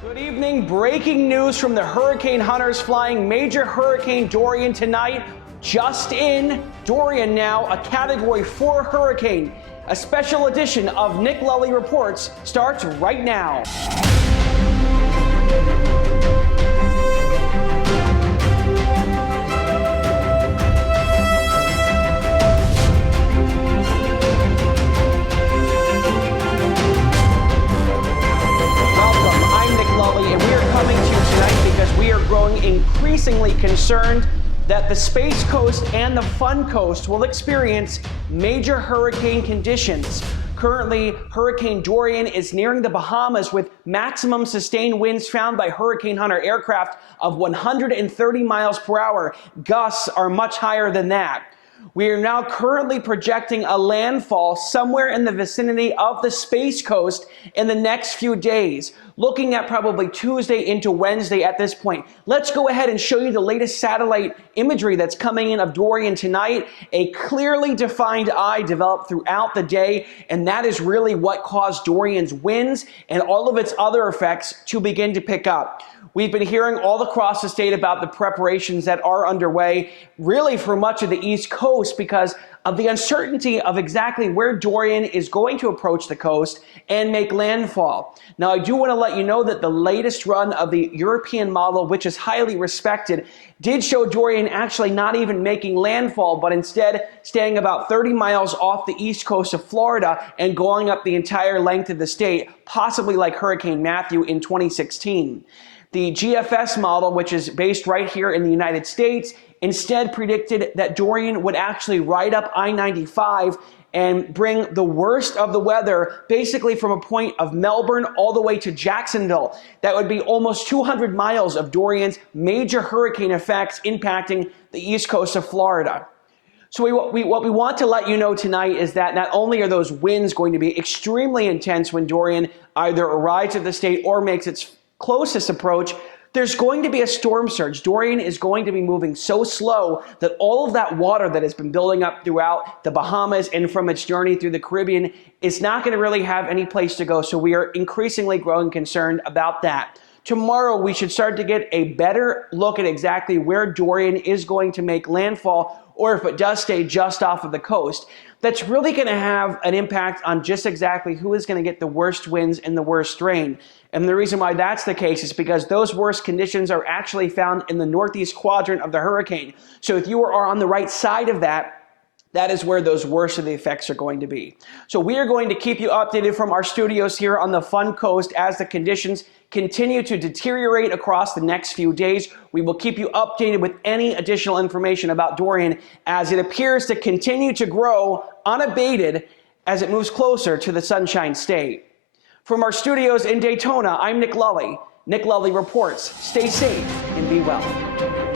Good evening. Breaking news from the hurricane hunters flying Major Hurricane Dorian tonight. Just in, Dorian now a Category 4 hurricane. A special edition of Nick Lulli Reports starts right now. We are growing increasingly concerned that the Space Coast and the Fun Coast will experience major hurricane conditions. Currently, Hurricane Dorian is nearing the Bahamas with maximum sustained winds found by Hurricane Hunter aircraft of 130 miles per hour. Gusts are much higher than that. We are now currently projecting a landfall somewhere in the vicinity of the Space Coast in the next few days, looking at probably Tuesday into Wednesday at this point. Let's go ahead and show you the latest satellite imagery that's coming in of Dorian tonight. A clearly defined eye developed throughout the day, and that is really what caused Dorian's winds and all of its other effects to begin to pick up. We've been hearing all across the state about the preparations that are underway, really for much of the East Coast, because of the uncertainty of exactly where Dorian is going to approach the coast and make landfall. Now, I do want to let you know that the latest run of the European model, which is highly respected, did show Dorian actually not even making landfall, but instead staying about 30 miles off the east coast of Florida and going up the entire length of the state, possibly like Hurricane Matthew in 2016. The GFS model, which is based right here in the United States, instead predicted that Dorian would actually ride up I-95 and bring the worst of the weather basically from a point of Melbourne all the way to Jacksonville. That would be almost 200 miles of Dorian's major hurricane effects impacting the east coast of Florida. So what we want to let you know tonight is that not only are those winds going to be extremely intense when Dorian either arrives at the state or makes its closest approach, there's going to be a storm surge. Dorian is going to be moving so slow that all of that water that has been building up throughout the Bahamas and from its journey through the Caribbean is not going to really have any place to go. So we are increasingly growing concerned about that. Tomorrow, we should start to get a better look at exactly where Dorian is going to make landfall, or if it does stay just off of the coast. That's really going to have an impact on just exactly who is going to get the worst winds and the worst rain. And the reason why that's the case is because those worst conditions are actually found in the northeast quadrant of the hurricane. So if you are on the right side of that, that is where those worst of the effects are going to be. So we are going to keep you updated from our studios here on the Fun Coast as the conditions continue to deteriorate across the next few days. We will keep you updated with any additional information about Dorian as it appears to continue to grow unabated as it moves closer to the Sunshine State. From our studios in Daytona, I'm Nick Lulli. Nick Lulli Reports. Stay safe and be well.